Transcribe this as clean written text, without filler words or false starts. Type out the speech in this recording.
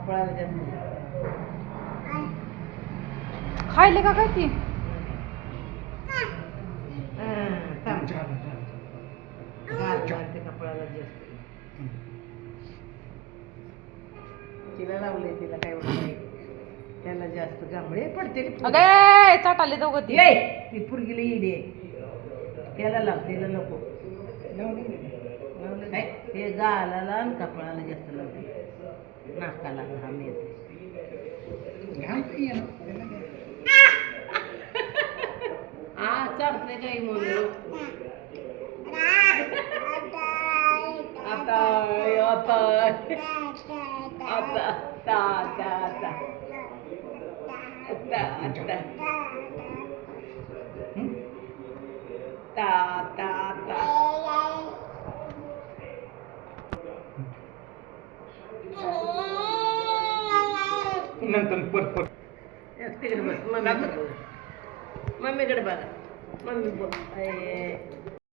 कपाळाला जास्त खायले का काय ती कपाळाला जास्त तिला लावलंय तिला काय होत नाही त्याला जास्त गांबळे पडते अगे चाटाले दोघं ती ती पुरगीला इडी आहे त्याला लाव तिला नको हे गालाला आणि कपाळाला जास्त लावते नाकाला घाम येते हा चालते काही म्हणून आता आता आता ता ता ता ता ता ता ता नंतर परत तिकडे बस मम्मीकडे बघा मम्मी बोल